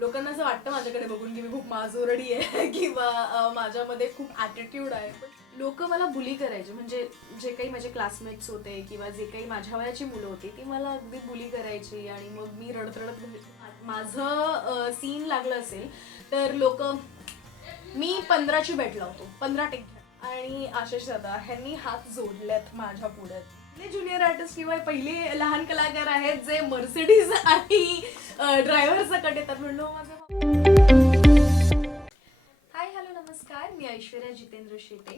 लोकांना असं वाटतं माझ्याकडे बघून की मी खूप माजोरडी आहे किंवा माझ्यामध्ये खूप ॲटिट्यूड आहे. पण लोक मला बुली करायचे. म्हणजे जे काही माझे क्लासमेट्स होते किंवा जे काही माझ्या वयाची मुलं होती ती मला अगदी बुली करायची आणि मग मी रडत रडत माझं सीन लागलं असेल तर लोक मी पंधराची भेट लावतो. पंधरा टेक आणि आशिष दादा ह्यांनी हात जोडल्यात माझ्या पुढे ज्युनियर आर्टिस्ट किंवा पहिले लहान कलाकार आहेत जे मर्सिडीज आणि ड्रायव्हर सकट येतात. म्हणलो माझं हाय हॅलो नमस्कार. मी ऐश्वर्या जितेंद्र शेटे.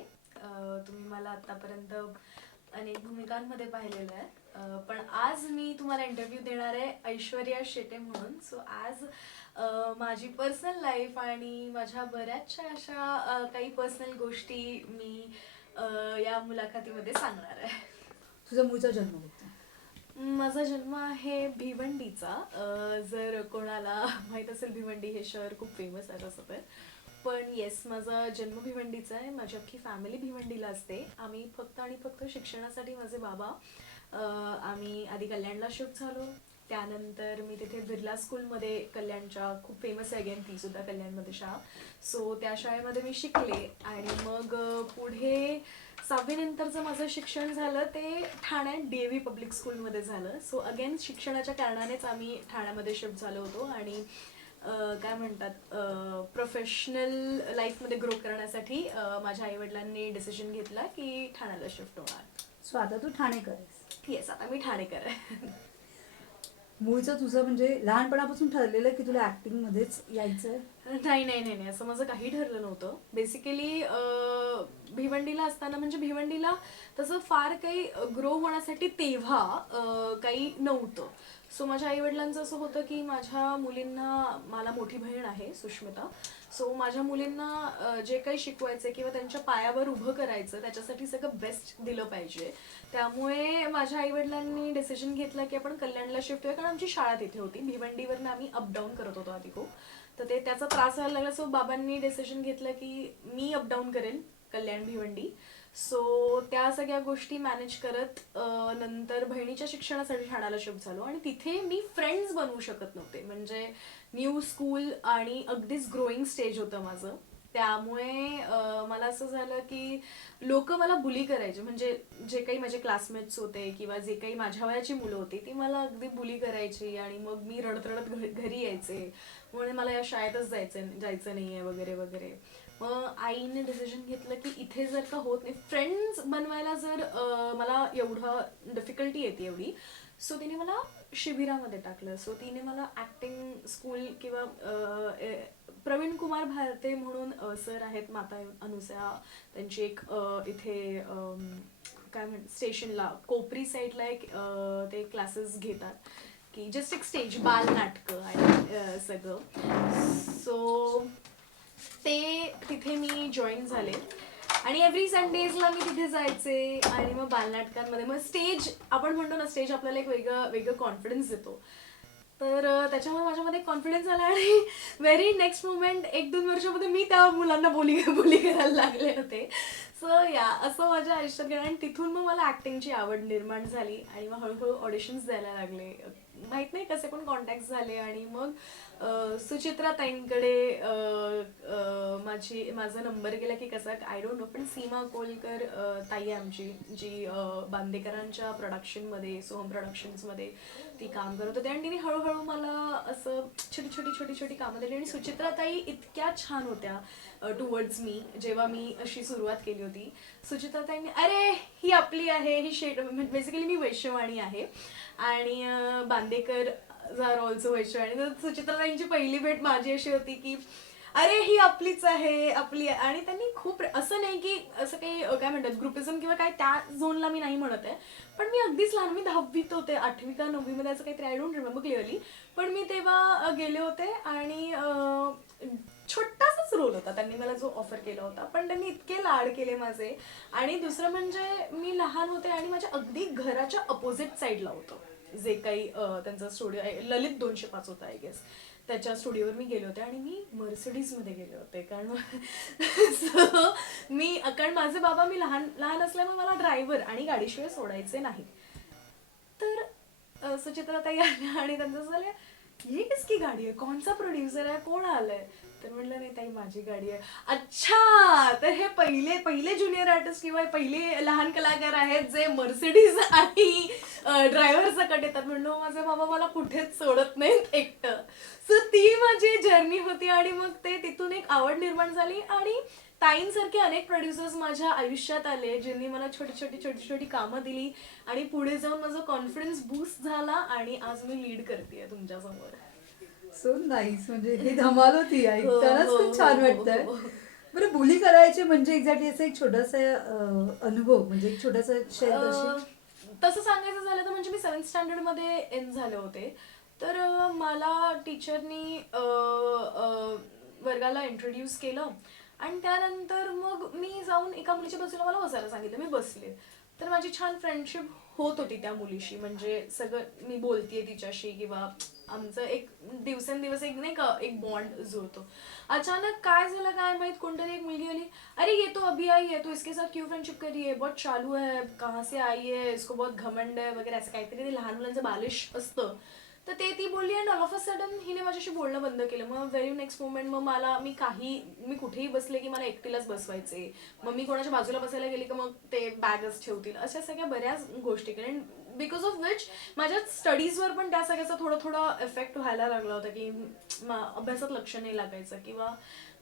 तुम्ही मला आतापर्यंत अनेक भूमिकांमध्ये पाहिलेलं आहे. पण आज मी तुम्हाला इंटरव्ह्यू देणार आहे ऐश्वर्या शेटे म्हणून. सो आज माझी पर्सनल लाईफ आणि माझ्या बऱ्याचशा अशा काही पर्सनल गोष्टी मी या मुलाखतीमध्ये सांगणार आहे. तुझा मूळचा जन्म होता माझा जन्म आहे भिवंडीचा. जर कोणाला माहीत असेल भिवंडी हे शहर खूप फेमस आहे तसं तर. पण येस माझा जन्म भिवंडीचा आहे. माझी अख्खी फॅमिली भिवंडीला असते. आम्ही फक्त आणि फक्त शिक्षणासाठी माझे बाबा आम्ही आधी कल्याणला शिफ्ट झालो. त्यानंतर मी तिथे बिर्ला स्कूलमध्ये कल्याणच्या खूप फेमस आहे अगेन ती सुद्धा कल्याणमध्ये शाळा. सो त्या शाळेमध्ये मी शिकले आणि मग पुढे सहावीनंतरचं माझं शिक्षण झालं ते ठाण्यात डी ए व्ही पब्लिक स्कूलमध्ये झालं. सो अगेन शिक्षणाच्या कारणानेच आम्ही ठाण्यामध्ये शिफ्ट झालो होतो आणि काय म्हणतात प्रोफेशनल लाईफमध्ये ग्रो करण्यासाठी माझ्या आईवडिलांनी डिसिजन घेतला की ठाण्याला शिफ्ट होणार. सो आता तू ठाणेकर आहेस. येस आता मी ठाणेकर आहे. मूळचं तुझं म्हणजे लहानपणापासून ठरलेलं की तुला ऍक्टिंग मध्येच यायचंय? नाही नाही नाही नाही. असं माझं काही ठरलं नव्हतं. बेसिकली भिवंडीला असताना म्हणजे भिवंडीला तसं फार काही ग्रो होण्यासाठी तेव्हा काही नव्हतं. सो माझ्या आईवडिलांचं असं होतं की माझ्या मुलींना मला मोठी बहीण आहे सुष्मिता. सो माझ्या मुलींना जे काही शिकवायचं किंवा त्यांच्या पायावर उभं करायचं त्याच्यासाठी सगळं बेस्ट दिलं पाहिजे. त्यामुळे माझ्या आईवडिलांनी डिसिजन घेतला की आपण कल्याणला शिफ्ट होऊया. कारण आमची शाळा तिथे होती. भिवंडीवरनं आम्ही अपडाऊन करत होतो आधी खूप. तर ते त्याचा त्रास व्हायला लागला. सो बाबांनी डिसिजन घेतलं की मी अपडाऊन करेन कल्याण भिवंडी. सो त्या सगळ्या गोष्टी मॅनेज करत नंतर बहिणीच्या शिक्षणासाठी ठाण्याला शिफ्ट झालो आणि तिथे मी फ्रेंड्स बनवू शकत नव्हते. म्हणजे न्यू स्कूल आणि अगदीच ग्रोईंग स्टेज होतं माझं. त्यामुळे मला असं झालं की लोक मला बुली करायचे. म्हणजे जे काही माझे क्लासमेट्स होते किंवा जे काही माझ्या वयाची मुलं होती ती मला अगदी बुली करायची आणि मग मी रडत रडत घरी यायचे. म्हणून मला या शाळेतच जायचं जायचं नाही आहे वगैरे वगैरे. मग आईने डिसिजन घेतलं की इथे जर का होत नाही फ्रेंड्स बनवायला जर मला एवढं डिफिकल्टी येते एवढी सो तिने मला शिबिरामध्ये टाकलं. सो तिने मला ॲक्टिंग स्कूल किंवा प्रवीण कुमार भारते म्हणून सर आहेत माता अनुसया त्यांची एक इथे काय म्हण स्टेशनला कोपरी साईडला एक ते क्लासेस घेतात. की जस्ट एक स्टेज बाल नाटकं आणि सगळं. सो ते तिथे मी जॉईन झाले. आणि एव्हरी संडेजला मी तिथे जायचे आणि मग बालनाटकांमध्ये. मग स्टेज आपण म्हणतो ना स्टेज आपल्याला एक वेगळं वेगळं कॉन्फिडन्स देतो. तर त्याच्यामुळे माझ्यामध्ये कॉन्फिडन्स आला आणि व्हेरी नेक्स्ट मुमेंट एक दोन वर्षामध्ये मी त्या मुलांना बोली बोली करायला लागले होते. सो या असं माझ्या आयुष्यात गेलं आणि तिथून मग मला ॲक्टिंगची आवड निर्माण झाली आणि मग हळूहळू ऑडिशन्स द्यायला लागले. माहीत नाही कसे पण कॉन्टॅक्ट झाले आणि मग सुचित्रा ताईंकडे माझी माझा नंबर गेला की कसा आय डोंट नो पण सीमा कोलकर ताई आमची जी बांदेकरांच्या प्रोडक्शनमध्ये सोहम प्रोडक्शन्समध्ये ती काम करत होती. आणि तिने हळूहळू मला असं छोटी छोटी छोटी छोटी कामं दिली आणि सुचित्रा ताई इतक्या छान होत्या. टुवर्ड्स मी जेव्हा मी अशी सुरुवात केली होती. सुचित्रा ताईंनी अरे ही आपली आहे ही शेड बेसिकली म्हणजे मी वैश्यवाणी आहे. आणि बांदेकर आर ऑल्सो वैश्यवाणी तर सुचित्राताईंची पहिली भेट माझी अशी होती की अरे ही आपलीच आहे आपली आणि त्यांनी खूप असं नाही की असं काही काय म्हणतात ग्रुपिझम किंवा काय त्या झोनला मी नाही म्हणत आहे. पण मी अगदीच लहान मी दहावीत होते. आठवी का नववीमध्ये असं काहीतरी आय डोंट रिमेंबर क्लिअरली पण मी तेव्हा गेले होते आणि छोटासाच रोल होता. त्यांनी मला जो ऑफर केला होता. पण त्यांनी इतके लाड केले माझे. आणि दुसरं म्हणजे मी लहान होते आणि माझ्या अगदी घराच्या अपोजिट साईडला होतं. जे काही त्यांचा स्टुडिओ ललित दोनशे पाच होता आय गेस त्याच्या स्टुडिओवर मी गेले होते आणि मी मर्सिडीजमध्ये गेले होते. कारण सो मी कारण माझे बाबा मी लहान लहान असल्यामुळे मला ड्रायव्हर आणि गाडीशिवाय सोडायचे नाही तर अं, सुचित्राताई आल्या आणि त्यांचं झालं ये किसकी गाडी आहे? कोणचा प्रोड्युसर आहे? कोण आलंय? तर म्हणलं नाही ताई माझी गाडी आहे. अच्छा तर हे पहिले पहिले ज्युनियर आर्टिस्ट किंवा पहिले लहान कलाकार आहेत जे मर्सिडीज आणि ड्रायव्हर कट येतात. म्हणलं हो, माझे बाबा मला कुठेच सोडत नाहीत एकटं. सो ती माझी जर्नी होती आणि मग ते तिथून एक आवड निर्माण झाली आणि ताईंसारखे अनेक प्रोड्युसर्स माझ्या आयुष्यात आले ज्यांनी मला छोटी छोटी छोटी छोटी कामं दिली आणि पुढे जाऊन माझा कॉन्फिडन्स बूस्ट झाला आणि आज मी लीड करते तुमच्यासमोर. सो नाईस म्हणजे ही धमाल होती. ऐकतानाच हो, खूप छान हो, हो, वाटतंय. हो. बरं बोली करायचे म्हणजे एक्झॅक्टली असं एक छोटासा अनुभव म्हणजे एक छोटासा शेअर तसं सांगायचं झालं तर म्हणजे मी सेवन्थ स्टँडर्डमध्ये एन झाले होते. तर मला टीचरनी वर्गाला इंट्रोड्यूस केलं. आणि त्यानंतर मग मी जाऊन एका मुलीच्या बाजूला मला बसायला सांगितलं. मी बसले. तर माझी छान फ्रेंडशिप होत होती त्या मुलीशी. म्हणजे सगळं मी बोलतेय तिच्याशी किंवा आमचं एक दिवसेंदिवस एक नाही का एक बॉन्ड जुळतो. अचानक काय झालं काय माहीत? कोणतरी एक मुलगी आली. अरे ये तो अभी आई है तो इसके साथ क्यों फ्रेंडशिप करी है? बहुत चालू है कहाँ से आई है? इसको बहुत घमंड है वगैरे असं काहीतरी. लहान मुलांचं बालिश असतं. तर ते ती बोलली and all of a sudden हिने माझ्याशी बोलणं बंद केलं. मग व्हेरी नेक्स्ट मोमेंट मग मला मी काही मी कुठेही बसले की मला एकटीलाच बसवायचे. मग मी कोणाच्या बाजूला बसायला गेली की मग ते बॅगच ठेवतील. अशा सगळ्या बऱ्याच गोष्टी कारण बिकॉज ऑफ विच माझ्या स्टडीजवर पण त्या सगळ्याचा थोडा थोडा इफेक्ट व्हायला लागला होता की अभ्यासात लक्ष नाही लागायचं किंवा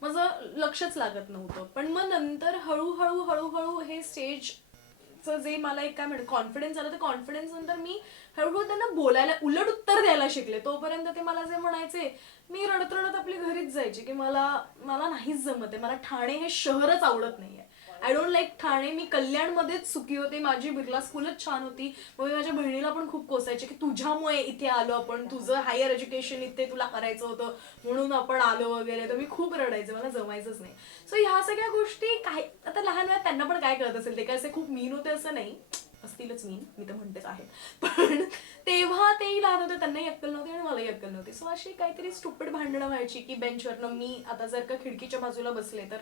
माझं लक्षच लागत नव्हतं. पण मग नंतर हळूहळू हळूहळू हे स्टेज जे मला एक काय म्हणत कॉन्फिडन्स आलं तर कॉन्फिडन्स नंतर मी हळूहळू त्यांना बोलायला उलट उत्तर द्यायला शिकले. तोपर्यंत ते मला जे म्हणायचे मी रडत रडत आपली घरीच जायची की मला मला नाहीच जमत आहे मला ठाणे हे शहरच आवडत नाहीये. I don't like Thane. मी कल्याणमध्येच सुखी होते. माझी बिर्ला स्कूलच छान होती. मग मी माझ्या बहिणीला पण खूप कोसायचे की तुझ्यामुळे इथे आलो आपण. तुझं हायर एज्युकेशन इथे तुला करायचं होतं म्हणून आपण आलो वगैरे. तर मी खूप रडायचे. मला जमायचंच नाही. सो ह्या सगळ्या गोष्टी काय आता लहान वयात त्यांना पण काय कळत असेल? ते काय असे खूप मीन होते असं नाही. असतीलच मीन मी तर म्हणतेच आहे. पण तेव्हा तेही लहान होते. त्यांनाही अक्कल नव्हती आणि मलाही अक्कल नव्हती. सो अशी काहीतरी स्टुपिड भांडणं व्हायची की बेंचवरनं मी आता जर का खिडकीच्या बाजूला बसले तर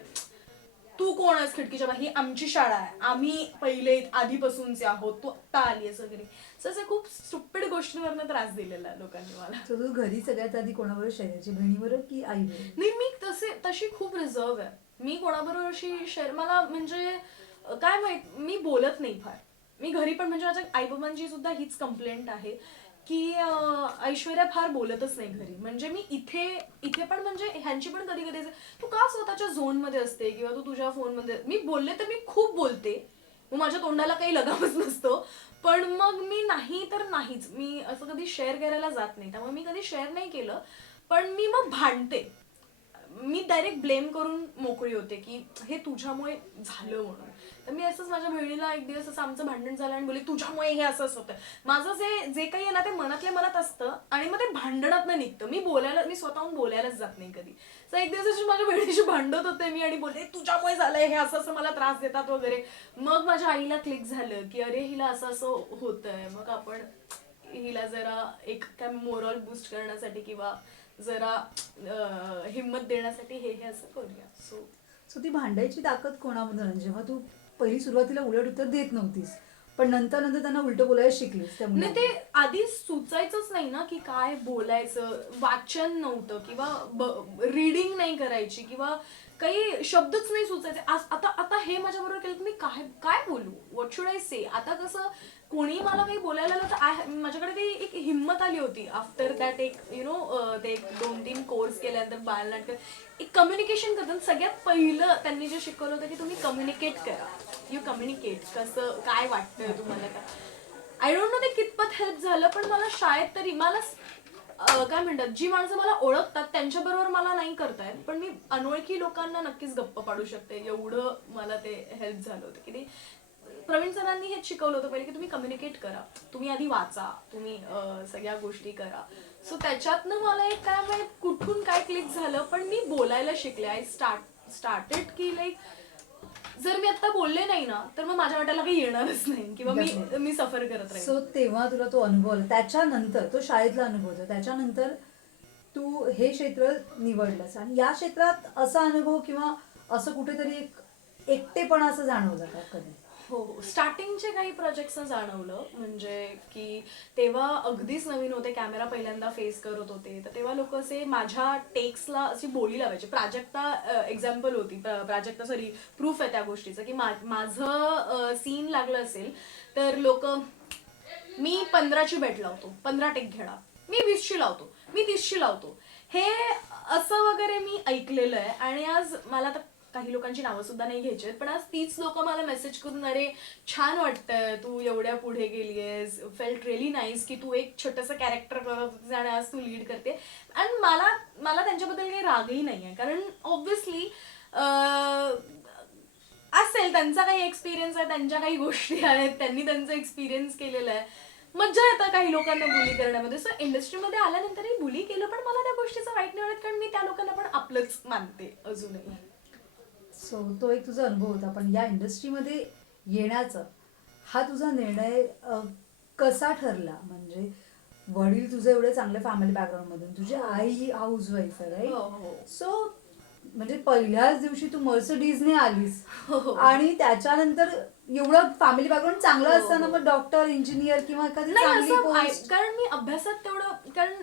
तू कोण आहेस खिडकीच्या बाहेर? ही आमची शाळा आहे. आम्ही पहिले आधीपासूनचे आहोत. तू आत्ता आली आहेस वगैरे. असे खूप स्टुपिड गोष्टींवरनं त्रास दिलेला आहे लोकांनी मला. तू घरी सगळ्यात आधी कोणाबरोबर शेअर करायची बहिणीबरोबर की आईबरोबर नाही मी तसे तशी खूप रिझर्व आहे. मी कोणाबरोबर अशी शेअर मला म्हणजे अं, काय माहीत मी बोलत नाही फार. मी घरी पण म्हणजे माझ्या आईबाबांची सुद्धा हीच कंप्लेंट आहे. की ऐश्वर्या फार बोलतच नाही घरी. म्हणजे मी इथे इथे पण म्हणजे ह्यांची पण कधी कधी तू का स्वतःच्या झोनमध्ये असते? किंवा तू तुझ्या फोनमध्ये मी बोलले तर मी खूप बोलते. मग माझ्या तोंडाला काही लगामच नसतो. पण मग मी नाही तर नाहीच. मी असं कधी शेअर करायला जात नाही. त्यामुळे मी कधी शेअर नाही केलं. पण मी मग भांडते. मी डायरेक्ट ब्लेम करून मोकळी होते की हे तुझ्यामुळे झालं म्हणून. तर मी असंच माझ्या बहिणीला एक दिवस असं आमचं भांडण झालं आणि बोलली तुझ्यामुळे हे असंच होतं. माझं जे जे काही आहे ना ते मनातल्या मनात असतं आणि मग ते भांडणात निघतं. मी बोलायला मी स्वतःहून बोलायलाच जात नाही कधी. तर एक दिवस अशी माझ्या बहिणीशी भांडत होते मी आणि बोलले तुझ्यामुळे झालंय हे असं असं मला त्रास देतात वगैरे. मग माझ्या आईला क्लिक झालं की अरे हिला असं असं होतंय. मग आपण हिला जरा एक काय मोरल बूस्ट करण्यासाठी किंवा जरा हिंमत देण्यासाठी हे हे असं करूया. सो सो ती भांडायची ताकद कोणामधून जेव्हा तू पहिली सुरुवातीला उलट उत्तर देत नव्हतीस पण नंतर नंतर त्यांना उलट बोलायला शिकलीस त्या नाही मुलांना. ते आधी सुचायचंच नाही ना की काय बोलायचं वाचन नव्हतं किंवा रीडिंग नाही करायची किंवा काही शब्दच नाही सुचायचे. आज- आता आता हे माझ्याबरोबर केलं तर मी काय काय बोलू? वॉट शुड आय से आता कसं कोणी मला काही बोलायला आलं तर आय माझ्याकडे काही एक हिंमत आली होती. आफ्टर दॅट एक यु नो ते एक दोन तीन कोर्स केल्यानंतर बालनाटक एक कम्युनिकेशन करतात. सगळ्यात पहिलं त्यांनी जे शिकवलं होतं की तुम्ही कम्युनिकेट करा. यू कम्युनिकेट कसं काय वाटतंय तुम्हाला? काय आय डोंट नो ते कितपत हेल्प झालं पण मला शाळेत तरी मला अं, काय म्हणतात जी माणसं मला ओळखतात त्यांच्याबरोबर मला नाही करतायत पण मी अनोळखी लोकांना नक्कीच गप्प पाडू शकते. एवढं मला ते हेल्प झालं होतं की ते प्रवीण सरांनी हेच शिकवलं होतं पहिले की तुम्ही कम्युनिकेट करा. तुम्ही आधी वाचा. तुम्ही अं, सगळ्या गोष्टी करा. सो त्याच्यातनं मला एक काय माहीत कुठून काय क्लिक झालं पण मी बोलायला शिकले. आय स्टार्ट स्टार्टेड की लाईक जर मी आता बोलले नाही ना तर मग माझ्या वाट्याला काही येणारच नाही. किंवा मी Definitely. मी सफर करत राहील सो तेव्हा तुला तो अनुभव आला. त्याच्यानंतर तो शाळेतला अनुभव होता. त्याच्यानंतर तू हे क्षेत्र निवडलंस. आणि या क्षेत्रात असा अनुभव किंवा असं कुठेतरी एक एकटेपणा असं जाणवलं का कधी? हो हो. स्टार्टिंगचे काही प्रोजेक्ट्स जाणवलं म्हणजे की तेव्हा अगदीच नवीन होते कॅमेरा पहिल्यांदा फेस करत होते. तर तेव्हा लोक असे माझ्या टेक्सला अशी बोली लावायची. प्राजक्ता एक्झाम्पल होती. प्राजक्ता सॉरी प्रूफ आहे त्या गोष्टीचं की मा- माझं सीन लागलं असेल तर लोक मी पंधराची बेट लावतो. पंधरा टेक घेणार. मी वीसशी लावतो. मी तीसशी लावतो. हे असं वगैरे मी ऐकलेलं आहे. आणि आज मला तर काही लोकांची नावं सुद्धा नाही घ्यायची आहेत. पण आज तीच लोक मला मेसेज करून अरे छान वाटतंय तू एवढ्या पुढे गेली आहेस फेल्ट रिअली नाईस की तू एक छोटंसं कॅरेक्टर करत होतीस आणि आज तू लीड करते. अँड मला मला त्यांच्याबद्दल काही रागही नाही आहे कारण ऑब्व्हियसली असेल त्यांचा काही एक्सपिरियन्स आहे त्यांच्या काही गोष्टी आहेत त्यांनी त्यांचा एक्सपिरियन्स केलेला आहे. मज्जा येतं काही लोकांना बुली करण्यामध्ये. सो इंडस्ट्रीमध्ये आल्यानंतरही बुली केलं पण मला त्या गोष्टीचं वाईट नाही वाटत कारण मी त्या लोकांना पण आपलंच मानते अजूनही. सो तो एक तुझा अनुभव होता पण या इंडस्ट्रीमध्ये येण्याचा हा तुझा निर्णय कसा ठरला म्हणजे वडील तुझं एवढे चांगले फॅमिली बॅकग्राऊंड मधून तुझी आई हाऊस वाईफ आहे हो, राईट हो. सो म्हणजे पहिल्याच दिवशी तू मर्सडीजने आलीस. हो, हो. आणि त्याच्यानंतर एवढं फॅमिली बॅकग्राऊंड चांगलं हो, असताना. मग डॉक्टर इंजिनियर किंवा एखादी चांगली पोस्ट कारण मी अभ्यासात तेवढं कारण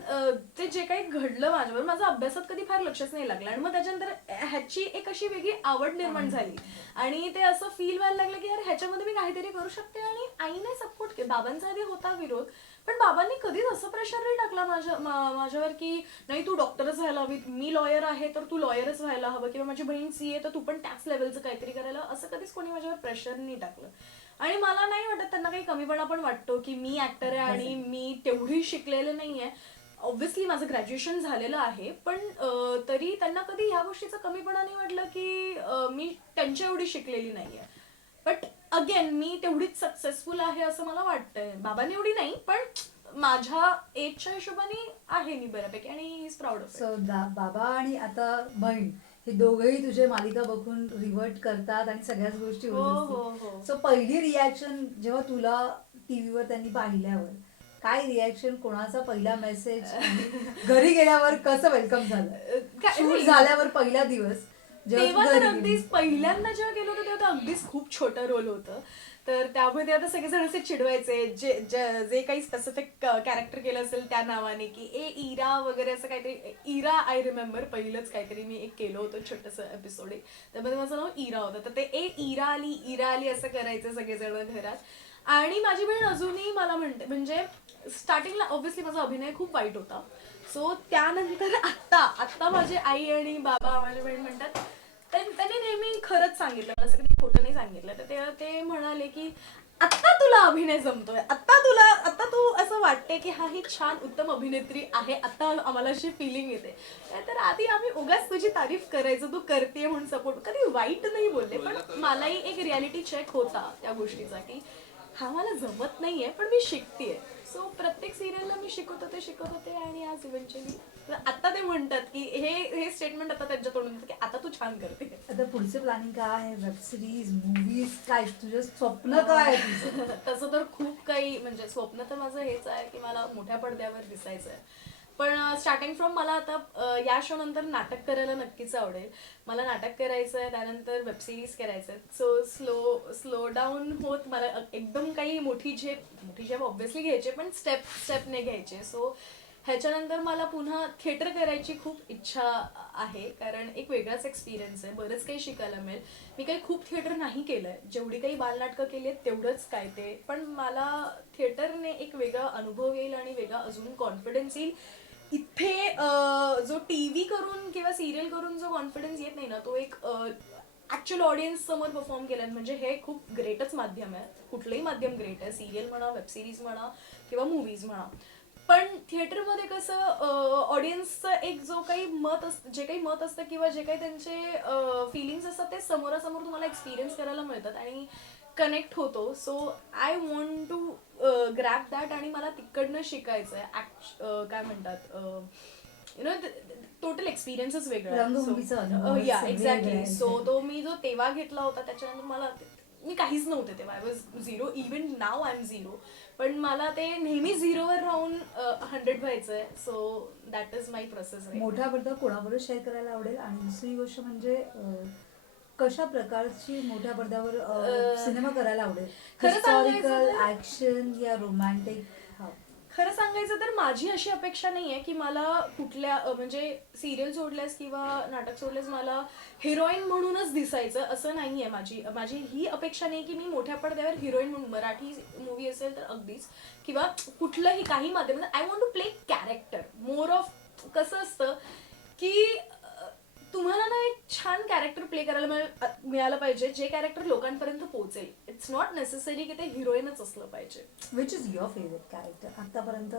ते जे काही घडलं माझ्यावर माझं अभ्यासात कधी फार लक्षच नाही लागलं. आणि मग त्याच्यानंतर ह्याची एक अशी वेगळी आवड निर्माण झाली. आणि ते असं फील व्हायला लागलं की यार ह्याच्यामध्ये मी काहीतरी करू शकते आणि आईने सपोर्ट केला बाबांचा आधी होता विरोध. पण बाबांनी कधीच असं प्रेशर नाही टाकला माझ्या माझ्यावर की नाही तू डॉक्टरच व्हायला हवी मी लॉयर आहे तर तू लॉयरच व्हायला हवं किंवा माझी बहीण सी आहे तर तू पण त्याच लेवलचं काहीतरी करायला असं कधीच कोणी माझ्यावर प्रेशर नाही टाकलं. आणि मला नाही वाटत त्यांना काही कमीपणा पण वाटतो की मी ऍक्टर आहे आणि मी तेवढी शिकलेले नाहीये ऑब्व्हियसली माझं ग्रॅज्युएशन झालेलं आहे पण तरी त्यांना कधी ह्या गोष्टीचं कमीपणा नाही वाटलं की मी त्यांच्या एवढी शिकलेली नाहीये बट अगेन मी तेवढीच सक्सेसफुल आहे असं मला वाटतंय. बाबांनी एवढी नाही पण माझ्या एजच्या हिशोबाने आहे मी बऱ्यापैकी आणि इज प्राऊड ऑफ सो बाबा आणि आता बहीण हे दोघेही तुझे मालिका बघून रिवर्ट करतात आणि सगळ्याच गोष्टी हो, होत हो, हो. सो पहिली रिॲक्शन जेव्हा तुला टीव्हीवर त्यांनी पाहिल्यावर काय रिॲक्शन कोणाचा पहिला मेसेज घरी गेल्यावर कसं वेलकम झालं? शूट. झाल्यावर पहिला दिवस? तेव्हा तर अगदीच. पहिल्यांदा जेव्हा गेलो होतो तेव्हा तर अगदीच खूप छोटं रोल होतं. तर त्यामुळे तर सगळेजण असे चिडवायचे जे जे जे काही स्पेसिफिक कॅरेक्टर केलं असेल त्या नावाने की ए इरा वगैरे असं काहीतरी इरा आय रिमेंबर पहिलंच काहीतरी मी एक केलं होतं छोटंसं एपिसोड एक त्यामध्ये माझं नाव इरा होतं. तर ते ए इरा आली इरा आली असं करायचं सगळेजण घरात. आणि माझी बहीण अजूनही मला म्हणते म्हणजे स्टार्टिंगला ऑब्व्हियसली माझा अभिनय खूप वाईट होता. सो त्यानंतर आत्ता आत्ता माझे आई आणि बाबा माझी बहीण म्हणतात त्यांनी नेहमी खरंच सांगितलं मला असं कधी खोटं नाही सांगितलं. तर ते ते म्हणाले की आत्ता तुला अभिनय जमतोय. आत्ता तुला आत्ता तू असं वाटते की हा ही छान उत्तम अभिनेत्री आहे. आत्ता आम्हाला अशी फिलिंग येते. तर आधी आम्ही उगाच तुझी तारीफ करायचो. तू करते म्हणून सपोर्ट कधी वाईट नाही बोलले पण मलाही एक रियालिटी चेक होता त्या गोष्टीचा की हा मला जमत नाहीये पण मी शिकतेय. सो प्रत्येक सिरियलला मी शिकवत होते शिकवत होते आणि आज इव्हेंच्युअली आता ते म्हणतात की हे हे स्टेटमेंट आता त्यांच्या तोंडून येतं की आता तू छान करते. आता पुढचं प्लॅनिंग काय आहे? वेब सिरीज मूवीज काय? तुझं स्वप्न काय तसं तर खूप काही म्हणजे स्वप्न तर माझं हेच आहे की मला मोठ्या पडद्यावर दिसायचं आहे. पण स्टार्टिंग फ्रॉम मला आता या शो नंतर नाटक करायला नक्कीच आवडेल. मला नाटक करायचं आहे त्यानंतर वेब सिरीज करायचं आहे. सो स्लो स्लो डाऊन होत मला एकदम काही मोठी झेप मोठी झेप ऑब्व्हियसली घ्यायची पण स्टेप स्टेपने घ्यायचे सो ह्याच्यानंतर मला पुन्हा थिएटर करायची खूप इच्छा आहे कारण एक वेगळाच एक्सपिरियन्स आहे. बरंच काही शिकायला मिळेल. मी काही खूप थिएटर नाही केलंय. जेवढी काही बालनाटकं केली आहेत तेवढंच काय ते. पण मला थिएटरने एक वेगळा अनुभव येईल आणि वेगळा अजून कॉन्फिडन्स येईल. इथे जो टी व्ही करून किंवा सिरियल करून जो कॉन्फिडन्स येत नाही ना तो एक ऍक्च्युअल ऑडियन्स समोर परफॉर्म केला म्हणजे हे खूप ग्रेटच माध्यम आहे. कुठलंही माध्यम ग्रेट आहे. सिरियल म्हणा वेब सिरीज म्हणा किंवा मूवीज म्हणा. पण थिएटरमध्ये कसं ऑडियन्सचं एक जो काही मत असतं जे काही मत असतं किंवा जे काही त्यांचे फिलिंग्स असतात ते समोरासमोर तुम्हाला एक्सपिरियन्स करायला मिळतात आणि कनेक्ट होतो. So I want to grab that आणि मला तिकडनं शिकायचं आहे काय म्हणतात यु नो टोटल एक्सपिरियन्सच वेगळा या एक्झॅक्टली सो. तो मी जो तेव्हा घेतला होता त्याच्यानंतर मला मी काहीच नव्हते तेव्हा. आय वॉज झिरो इवन नाव आय एम झिरो पण मला ते नेहमी झिरोवर राहून हंड्रेड व्हायचं आहे so that is my process मोठा पडदा कोणाबरोबर शेअर करायला आवडेल? आणि दुसरी गोष्ट म्हणजे कशा प्रकारची मोठ्या पडद्यावर सिनेमा करायला आवडेल? हिस्टॉरिकल ऍक्शन या रोमॅन्टिक खरं सांगायचं तर माझी अशी अपेक्षा नाही आहे की मला कुठल्या अ, म्हणजे सिरियल सोडल्यास किंवा नाटक सोडल्यास मला हिरोईन म्हणूनच दिसायचं असं नाही आहे माझी. माझी ही अपेक्षा नाही की मी मोठ्या पडद्यावर हिरोईन म्हणून मराठी मूवी असेल तर अगदीच किंवा कुठलंही काही माध्यम I want to play character more of कसं असतं की तुम्हाला ना एक छान कॅरेक्टर प्ले करायला मिळ- मिळालं पाहिजे जे कॅरेक्टर लोकांपर्यंत पोहोचेल. इट्स नॉट नेसेसरी की ते हिरोईनच असलं पाहिजे. Which is your favourite character आतापर्यंत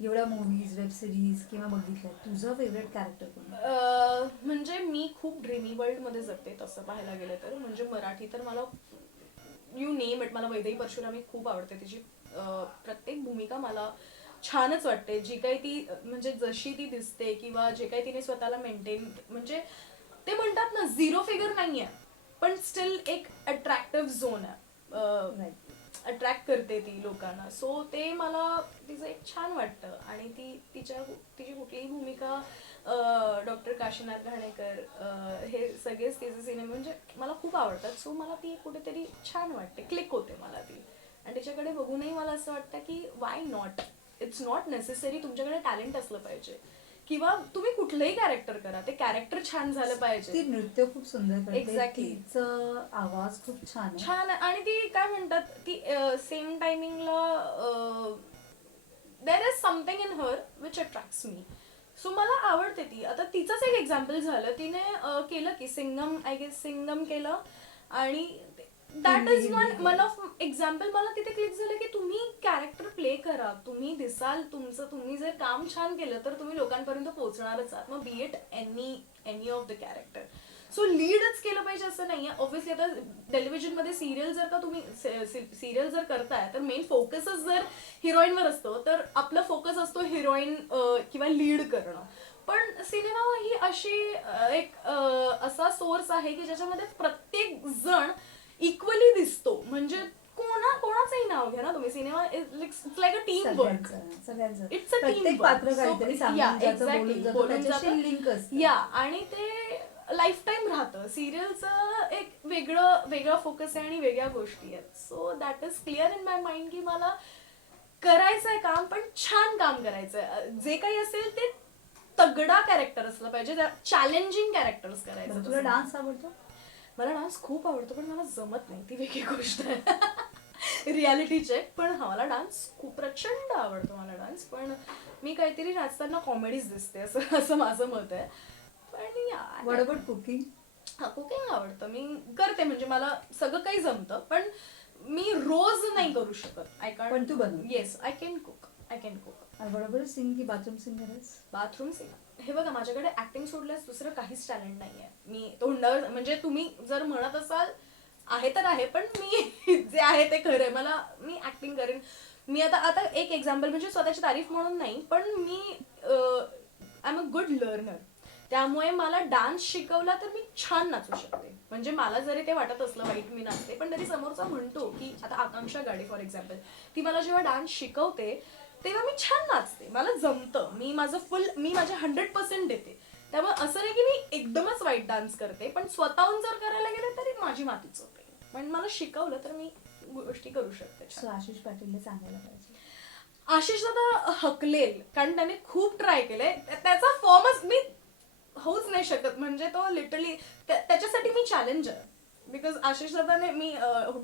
एवढ्या मूवीज वेब सिरीज किंवा बघितल्या तुझं फेवरेट कॅरेक्टर कोण? म्हणजे मी खूप ड्रीमी वर्ल्डमध्ये जगते तसं पाहायला गेलं तर. म्हणजे मराठी तर मला यू नेम इट मला वैदेही परशुरामी खूप आवडते. तिची प्रत्येक भूमिका मला छानच वाटते जी काही ती म्हणजे जशी ती दिसते किंवा जे काही तिने स्वतःला मेंटेन म्हणजे ते म्हणतात ना झिरो फिगर नाही आहे पण स्टील एक अट्रॅक्टिव्ह झोन आहे. अट्रॅक्ट करते ती लोकांना. सो ते मला तिचं एक छान वाटतं. आणि ती तिच्या तिची कुठलीही भूमिका डॉक्टर काशीनाथ घाणेकर हे सगळेच तिचे सिनेमे म्हणजे मला खूप आवडतात. सो मला ती कुठेतरी छान वाटते. क्लिक होते मला ती. आणि तिच्याकडे बघूनही मला असं वाटतं की why not it's not necessary तुमच्याकडे टॅलेंट असलं पाहिजे. किंवा तुम्ही कुठलंही कॅरेक्टर करा ते कॅरेक्टर छान झालं ती पाहिजे नृत्य खूप सुंदर. तिचं आवाज खूप छान छान. आणि ती काय म्हणतात ती सेम टायमिंगला there is something in her which attracts me so मला आवडते ती. आता तिचंच एक एक्झाम्पल झालं. तिने केलं की सिंगम आय गेस सिंगम केलं. आणि that is one one of example मला तिथे क्लिक झालं की तुम्ही कॅरेक्टर प्ले करा. तुम्ही दिसाल तुमचं तुम्ही जर काम छान केलं तर तुम्ही लोकांपर्यंत पोहोचणारच आहात. मग be it any any of the character so लीडच केलं पाहिजे असं नाहीये. ऑब्व्हियसली आता टेलिव्हिजनमध्ये सिरियल जर का तुम्ही सिरियल जर करताय तर मेन फोकसच जर हिरोईनवर असतो तर आपला फोकस असतो हिरोईन किंवा लीड करणं. पण सिनेमा ही अशी एक असा सोर्स आहे की ज्याच्यामध्ये प्रत्येक जण इक्वली दिसतो. म्हणजे कोणा कोणाचंही नाव घ्या ना तुम्ही. Cinema it's like a team work सगळ्यांचं a प्रत्येक teamwork. पात्र काहीतरी सांगून. बोलून जातं त्याच्याशी. लिंक असतं. या आणि ते लाईफ टाईम राहतं. सिरियलचं एक वेगळं वेगळा फोकस आहे आणि वेगळ्या गोष्टी आहेत. So that is clear in my mind की मला करायचंय काम पण छान काम करायचंय. जे काही असेल ते तगडा कॅरेक्टर असलं पाहिजे. चॅलेंजिंग कॅरेक्टर्स करायचं तुला. डान्स आवडतो? मला डान्स खूप आवडतो पण मला जमत नाही. ती वेगळी गोष्ट आहे. रियालिटी चेक पण हा मला डान्स खूप प्रचंड आवडतो मला डान्स. पण मी काहीतरी नाचताना कॉमेडीज दिसते असं असं माझं मत आहे. पण अबाउट कुकिंग हा कुकिंग आवडतं. मी करते म्हणजे मला सगळं काही जमतं पण मी रोज नाही करू शकत. आय पण तू बनवते. Yes I can cook I can cook बरोबर अबाउट सिंग की बाथरूम सिंगर आहेस? Bathroom sing? हे बघा माझ्याकडे ऍक्टिंग सोडल्यास दुसरं काहीच टॅलेंट नाहीये. मी तोंडावर म्हणजे तुम्ही जर म्हणत असाल आहे तर आहे पण मी जे आहे ते खरं आहे. मला मी ऍक्टिंग करेन. मी आता आता एक एक्झाम्पल म्हणजे स्वतःची तारीफ म्हणून नाही पण मी I am a good learner त्यामुळे मला डान्स शिकवला तर मी छान नाचू शकते. म्हणजे मला जरी ते वाटत असलं वाईट मी नाचते पण तरी समोरचा म्हणतो की आता आकांक्षा गाडी फॉर एक्झाम्पल ती मला जेव्हा डान्स शिकवते तेव्हा मी छान नाचते. मला जमतं. मी माझं फुल मी माझे हंड्रेड पर्सेंट देते. त्यामुळे असं नाही की मी एकदमच वाईट डान्स करते पण स्वतःहून जर करायला गेले तरी माझी मातीच होते पण मला शिकवलं तर मी गोष्टी करू शकते आशिष पाटीलला सांगायला पाहिजे. आशिष दादा हकलेल कारण त्याने खूप ट्राय केलंय. त्या- त्याचा फॉर्मच मी होऊच नाही शकत. म्हणजे तो लिटरली त्याच्यासाठी मी चॅलेंज आहे बिकॉज आशिष दादाने मी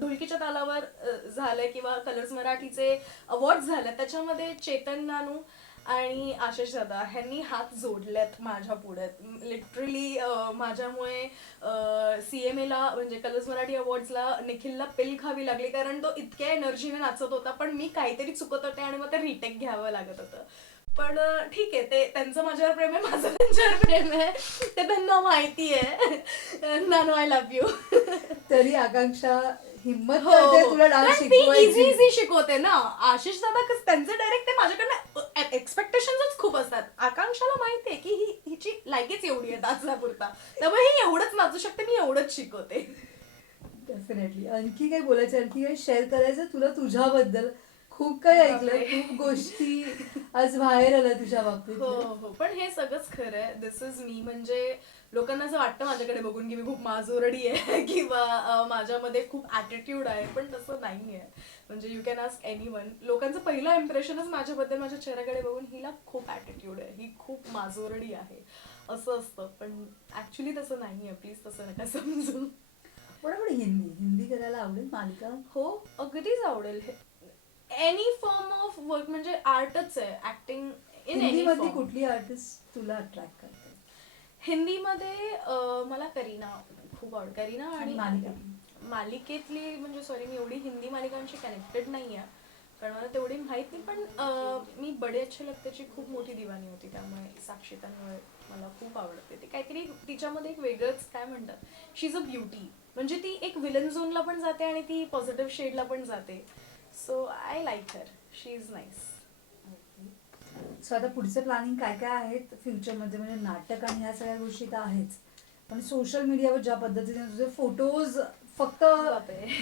ढोलकीच्या तालावर झालंय किंवा कलर्स मराठीचे अवॉर्ड झाले त्याच्यामध्ये चेतन नानू आणि आशिष दादा ह्यांनी हात जोडलेत माझ्या पुढे. लिटरली माझ्यामुळे सी एम एला म्हणजे कलर्स मराठी अवॉर्ड्सला निखिलला पिल खावी लागली कारण तो इतक्या एनर्जीने नाचत होता पण मी काहीतरी चुकत होते आणि मग ते रिटेक घ्यावं लागत होतं. पण ठीक आहे. ते त्यांचं माझ्यावर प्रेम आहे माझं त्यांच्यावर प्रेम आहे. ते त्यांना माहिती आहे. नानो आय लव्ह यू तरी आकांक्षा हिम्मत हो. करते तुला डान्स इझी शिकवायची. इझी शिकवते ना. आशिष दादा कस त्यांचे डायरेक्ट ते माझ्याकडनं एक्सपेक्टेशनच खूप असतात. आकांक्षाला माहिती आहे की ही हिची लायकीच एवढी आहे नाचण्यापुरता त्यामुळे ही एवढंच नाचू शकते मी एवढंच शिकवते. डेफिनेटली आणखी काही बोलायचं? आणखी काही शेअर करायचं? तुला तुझ्याबद्दल. खूप काही ऐकलं बापरे. खूप गोष्टी आज बाहेर आल्या तुझ्या बाबतीत. हो हो. पण हे सगळंच खरं आहे. दिस इज मी म्हणजे लोकांना असं वाटतं माझ्याकडे बघून की मी खूप माजोरडी आहे किंवा अं, माझ्यामध्ये खूप ॲटिट्यूड आहे पण तसं नाही आहे म्हणजे you can ask anyone लोकांचं पहिलं इम्प्रेशनच माझ्याबद्दल माझ्या चेहऱ्याकडे बघून हिला खूप ॲटिट्यूड आहे. ही खूप माजोरडी आहे. असं असतं. पण ॲक्च्युली तसं नाही आहे प्लीज तसं नका समजू. बरोबर हिंदी. हिंदी करायला आवडेल मालिका? हो अगदीच आवडेल. एनी फॉर्म ऑफ वर्क म्हणजे आर्टच आहे ऍक्टिंग इन एनी हिंदीमधली कुठली आर्टिस्ट तुला अट्रॅक्ट करते? हिंदीमध्ये अं, मला करीना खूप आवड करीना आणि मालिका? मालिकेतली म्हणजे सॉरी मी एवढी हिंदी मालिकांशी कनेक्टेड नाही आहे कारण मला तेवढी माहीत नाही पण अं, मी बडे अच्छे लगतेची खूप मोठी दिवाणी होती त्यामुळे साक्षी तन्वय मला खूप आवडते. ती काहीतरी तिच्यामध्ये एक वेगळंच काय म्हणतात शी इज अ ब्युटी म्हणजे ती एक विलन झोनला पण जाते आणि ती पॉझिटिव्ह शेडला पण जाते. So I like her she is nice so आता पुढचे प्लॅनिंग काय काय आहेत फ्युचरमध्ये म्हणजे नाटक आणि ह्या सगळ्या गोष्टी तर आहेच. पण सोशल मीडियावर ज्या पद्धतीने तुझे फोटोज फक्त.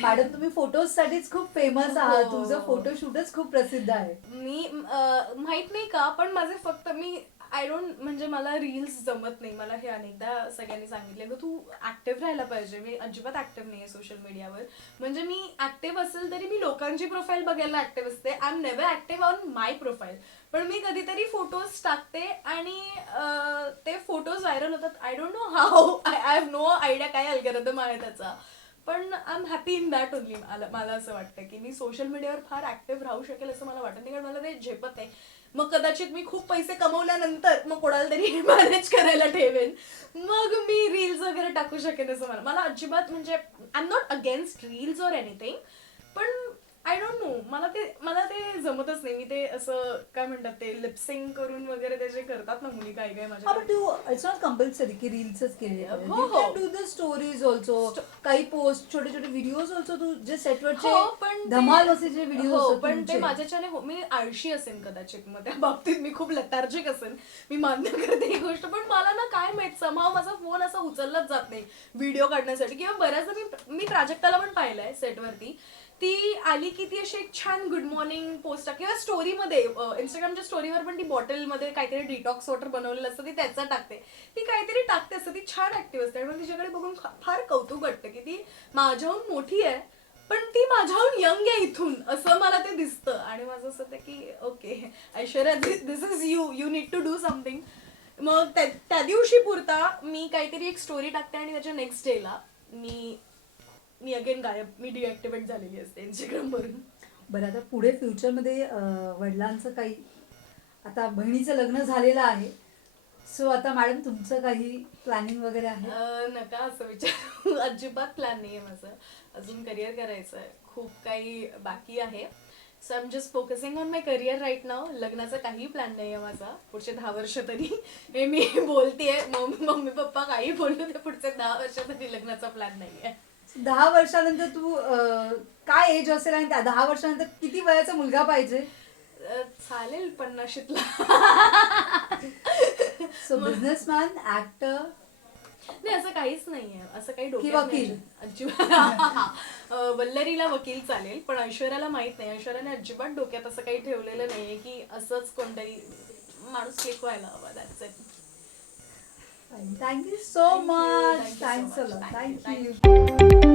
मॅडम तुम्ही फोटोज साठीच खूप फेमस आहात. हो. तुझं फोटोशूटच खूप प्रसिद्ध आहे. मी माहीत नाही का पण माझे फक्त मी आय डोंट म्हणजे मला रील्स जमत नाही. मला हे अनेकदा सगळ्यांनी सांगितले की तू ऍक्टिव्ह राहायला पाहिजे. मी अजिबात ऍक्टिव्ह नाही आहे सोशल मीडियावर म्हणजे मी ऍक्टिव्ह असेल तरी मी लोकांची प्रोफाईल बघायला ऍक्टिव्ह असते. I am never active on my profile पण मी कधीतरी फोटोज टाकते आणि ते फोटोज व्हायरल होतात. I don't know how I I have no idea काय अल्गरदम आहे त्याचा. पण I am happy in that only मला मला असं वाटतं की मी सोशल मीडियावर फार ऍक्टिव्ह राहू शकेल असं मला वाटत. नाही कारण मला ते झेपत आहे मग कदाचित मी खूप पैसे कमवल्यानंतर मग कोणाला तरी मॅनेज करायला ठेवेन. मग मी रील्स वगैरे टाकू शकेन असं मला मला अजिबात म्हणजे I am not against reels or anything पण आय डोंट नो मला ते मला ते जमतच नाही. मी ते असं काय म्हणतात ते लिपसिंग करून वगैरे ते जे करतात ना मुली काय काय माझ्या तू इट्स नॉट कंपल्सरी की रील्सच केले हो, हो. डू द स्टोरीज ऑल्सो काही पोस्ट छोटे छोटे व्हिडिओज ऑल्सो तू जे सेटवरचे हो पण ते- धमाल असे जे व्हिडिओ हो पण ते माझ्याच्याने हो मी आळशी असेन कदाचित. मग त्या बाबतीत मी खूप लतार्जिक असेन. मी मान्य करते ही गोष्ट. पण मला ना काय माहीत समाव माझा फोन असा उचललाच जात नाही. व्हिडिओ काढण्यासाठी. किंवा बऱ्याचदा मी मी प्राजक्ताला पण पाहिलंय सेटवरती ती आली की ती अशी एक छान गुड मॉर्निंग पोस्ट किंवा स्टोरीमध्ये इंस्टाग्रामच्या स्टोरीवर पण ती बॉटलमध्ये काहीतरी डिटॉक्स वॉटर बनवलेलं असतं ती त्याचं टाकते. ती काहीतरी टाकते असतं ती छान ऍक्टिव्ह असते. आणि तिच्याकडे बघून फार कौतुक वाटतं की ती माझ्याहून मोठी आहे पण ती माझ्याहून यंग आहे इथून असं मला ते दिसतं. आणि माझं असं होतं की okay Aishwarya this is you you need to do something मग त्या त्या दिवशी पुरता मी काहीतरी एक स्टोरी टाकते आणि त्याच्या नेक्स्ट डेला मी मी अगेन गायब मी डिॲक्टिवेट झालेली असते इंस्टाग्रामवरून बरं आता पुढे फ्युचरमध्ये वडिलांचं काही आता बहिणीचं लग्न झालेलं आहे. सो आता मॅडम तुमचं काही प्लॅनिंग वगैरे आहे? नका असं विचार. अजिबात प्लॅन नाही आहे माझं. अजून करिअर करायचं आहे. खूप काही बाकी आहे. So I am just focusing on my career right now लग्नाचा काही प्लॅन नाही आहे माझा. पुढचे दहा वर्ष तरी. हे मी बोलतेय. मम्मी मम्मी पप्पा काही बोललो ते पुढचे दहा वर्ष तरी लग्नाचा प्लॅन नाही आहे दहा वर्षानंतर तू अं, काय एज असेल आणि त्या दहा वर्षानंतर किती वयाचा मुलगा पाहिजे? अं, चालेल पन्नाशीतला. सो बिझनेसमॅन ऍक्टर नाही असं काहीच नाहीये. असं काही की डोक्यात वकील? नाही. अजिबात. अं, वल्लरीला वकील चालेल पण ऐश्वर्याला माहीत नाही. ऐश्वर्याने अजिबात डोक्यात असं काही ठेवलेलं नाहीये की असंच कोणतरी माणूस क्लिक व्हायला हवा that's so Thank you so much. Thanks a lot. Thank you.